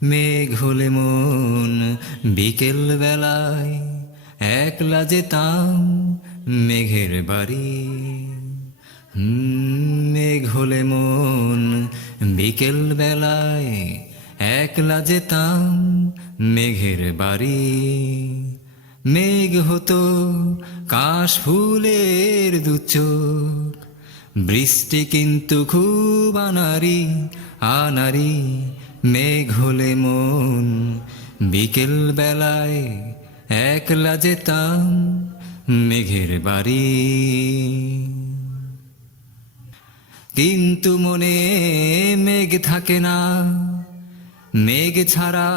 মেঘ হলে মন বিকেল বেলায় একলা যেতাম মেঘের বাড়ি। মেঘ হলে মন বিকেল বেলায় একলা যেতাম মেঘের বাড়ি। মেঘ হতো কাশ ফুলের দুচোখ, বৃষ্টি কিন্তু খুব আনারি আনারি। মেঘ হলে মন বিকেল বেলায় একলা যেতাম মেঘের বাড়ি। কিন্তু মনে মেঘ থাকে না, মেঘ ছাড়া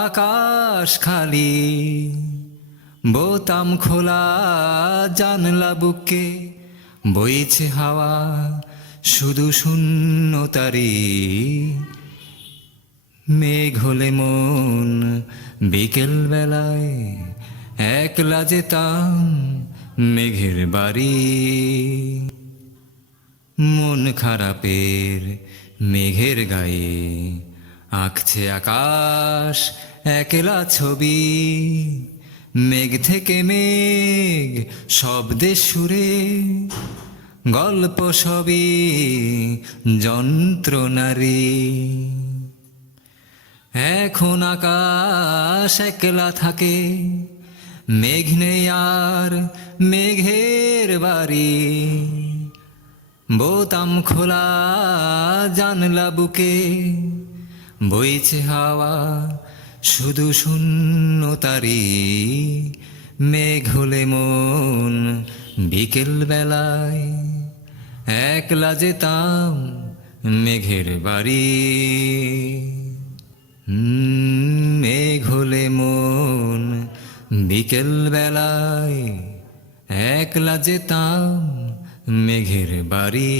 আকাশ খালি। বোতাম খোলা জানলা বুকে বইছে হাওয়া শুধু শূন্যতারি। মেঘ হলে মন বিকেল বেলায় একলা যেতাম মেঘের বাড়ি। মন খারাপের মেঘের গায়ে আঁকছে আকাশ একলা ছবি। মেঘ থেকে মেঘ শব্দে সুরে গল্প সবই যন্ত্রণারী। এখন আকাশ একলা থাকে, মেঘ নেই আর মেঘের বাড়ি। বোতাম খোলা জানলা বুকে বইছে হাওয়া শুধু শূন্যতারি। মেঘ হলে মন বিকেল বেলায় একলা যেতাম মেঘের বাড়ি। মেঘ হলে মন বিকেল বেলায় একলা যেতাম মেঘের বাড়ি।